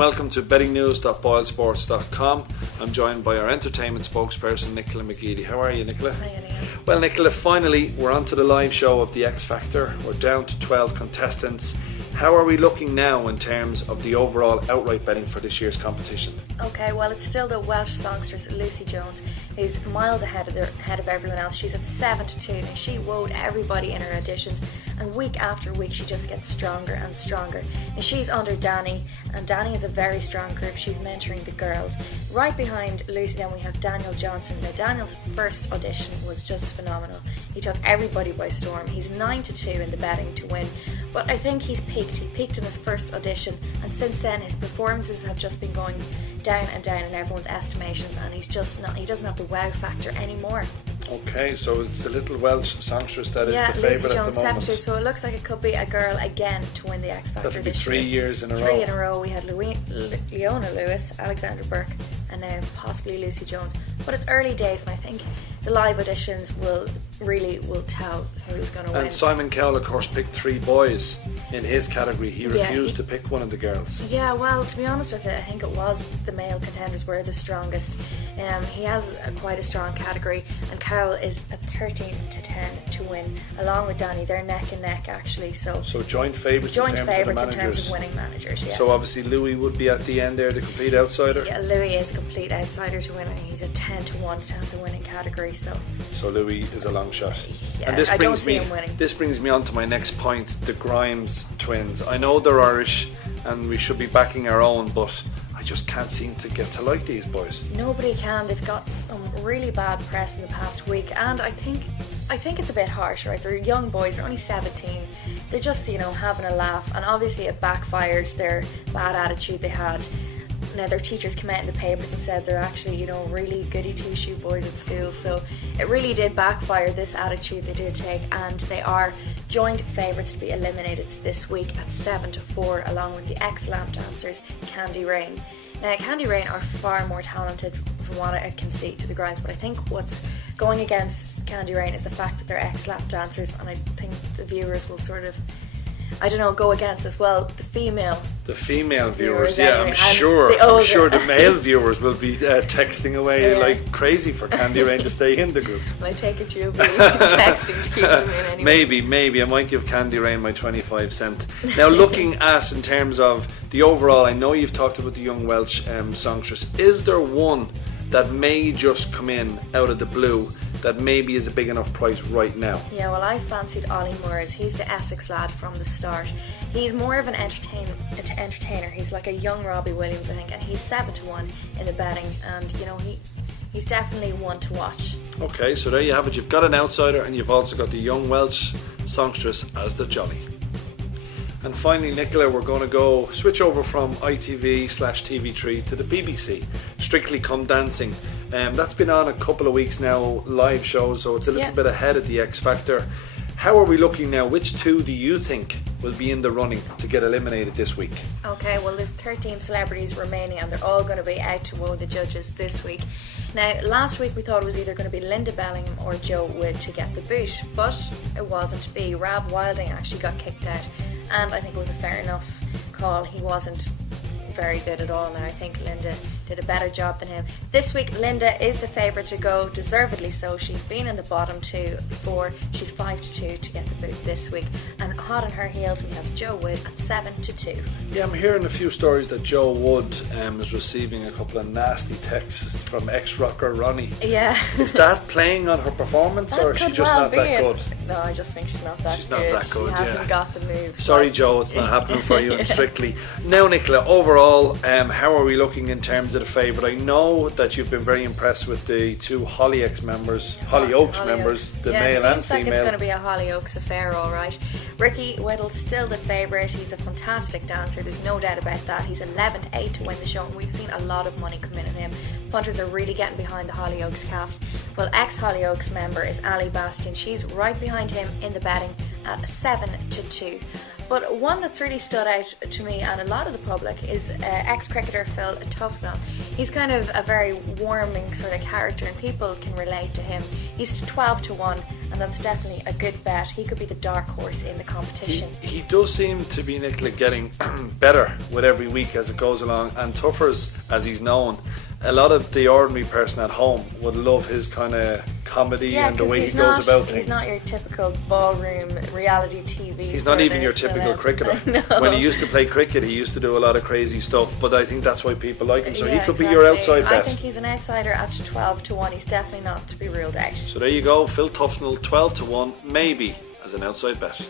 welcome to bettingnews.boilsports.com. I'm joined by our entertainment spokesperson, Nicola McGeady. How are you, Nicola? Hi, Liam. Well, Nicola, finally we're on to the live show of the X Factor. We're down to 12 contestants. How are we looking now in terms of the overall outright betting for this year's competition? Okay, well, it's still the Welsh songstress Lucy Jones who's miles ahead of everyone else. She's at 7-2. Now, she wowed everybody in her auditions, and week after week she just gets stronger and stronger. And she's under Danny, and Danny is a very strong group. She's mentoring the girls. Right behind Lucy then we have Daniel Johnson. Now, Daniel's first audition was just phenomenal. He took everybody by storm. He's 9-2 in the betting to win, but I think he's peaked. He peaked in his first audition, and since then his performances have just been going down and down in everyone's estimations, and he doesn't have the wow factor anymore. Okay, so it's the little Welsh songstress that is the Lucy favourite at Jones, the moment. 7-2, so it looks like it could be a girl again to win the X Factor That'll be this 3 year. years in a row. 3 in a row. We had Leona Lewis, Alexander Burke, and now possibly Lucy Jones. But it's early days, and I think the live auditions will tell who's going to win. And Simon Cowell, of course, picked 3 boys in his category. He refused to pick one of the girls. Yeah, well, to be honest with you, I think it was the male contenders were the strongest. He has quite a strong category, and Cowell is at 13-10 to win, along with Danny. They're neck and neck, actually. So joint favourites in terms of winning managers, yes. So obviously Louis would be at the end there, the complete outsider. Yeah, Louis is a complete outsider to win. I think he's a 10-1 to have the winning category. So Louis is a long shot. Yeah, And I don't see him winning. This brings me on to my next point, the Grimes twins. I know they're Irish and we should be backing our own, but I just can't seem to get to like these boys. Nobody can. They've got some really bad press in the past week, and I think it's a bit harsh, right? They're young boys, they're only 17. They're just, having a laugh, and obviously it backfired, their bad attitude they had. Now, their teachers came out in the papers and said they're actually, really goody two-shoe boys at school. So it really did backfire, this attitude they did take, and they are joint favourites to be eliminated this week at 7-4, along with the ex-lap dancers Candy Rain. Now, Candy Rain are far more talented from what I can see to the Grimes, but I think what's going against Candy Rain is the fact that they're ex-lap dancers, and I think the viewers will sort of, go against as well the female viewers. Yeah, I'm sure the male viewers will be texting away like crazy for Candy Rain to stay in the group. Well, I take it you'll be texting to keep them in anyway. Maybe I might give Candy Rain my 25 cent. Now, looking at in terms of the overall, I know you've talked about the young Welsh songstress. Is there one that may just come in out of the blue that maybe is a big enough price right now? Yeah, well, I fancied Ollie Moores. He's the Essex lad from the start. He's more of an entertainer. He's like a young Robbie Williams, I think, and he's 7-1 in the betting, and he's definitely one to watch. Okay, so there you have it. You've got an outsider, and you've also got the young Welsh songstress as the jolly. And finally, Nicola, we're going to switch over from ITV/TV3 to the BBC. Strictly Come Dancing. That's been on a couple of weeks now, live shows, so it's a little bit ahead of the X Factor. How are we looking now? Which 2 do you think will be in the running to get eliminated this week? Okay, well, there's 13 celebrities remaining, and they're all going to be out to woe the judges this week. Now, last week we thought it was either going to be Linda Bellingham or Joe Wood to get the boot, but it wasn't to be. Rab Wilding actually got kicked out, and I think it was a fair enough call. He wasn't very good at all. Now, I think Linda did a better job than him. This week, Linda is the favourite to go, deservedly so. She's been in the bottom 2 before. She's 5-2 to get the boot this week. And hot on her heels, we have Joe Wood at 7-2. Yeah, I'm hearing a few stories that Joe Wood is receiving a couple of nasty texts from ex-rocker Ronnie. Yeah. Is that playing on her performance, or is she just not that good? No, I just think she's not that good. She's not that good, She hasn't got the moves. Sorry, Joe, it's not happening for you in Strictly. Now, Nicola, overall, how are we looking in terms of the favourite? I know that you've been very impressed with the 2 Hollyoaks members, the male and female. It seems like it's going to be a Hollyoaks affair, all right. Ricky Whittle's still the favourite. He's a fantastic dancer, there's no doubt about that. He's 11-8 to win the show, and we've seen a lot of money come in on him. Punters are really getting behind the Hollyoaks cast. Well, ex-Hollyoaks member is Ali Bastian. She's right behind him in the betting at 7-2. But one that's really stood out to me and a lot of the public is ex-cricketer Phil Tufnell. He's kind of a very warming sort of character and people can relate to him. He's 12 to 1 and that's definitely a good bet. He could be the dark horse in the competition. He does seem to be, Nicola, getting better with every week as it goes along, and Tuffers, as he's known, a lot of the ordinary person at home would love his kind of comedy and the way he goes about things. He's not your typical ballroom reality TV. He's not even your typical cricketer. No. When he used to play cricket, he used to do a lot of crazy stuff, but I think that's why people like him. So yeah, he could exactly. be your outside bet. I think he's an outsider at 12 to 1. He's definitely not to be ruled out. So there you go, Phil Tufnell, 12 to 1, maybe as an outside bet.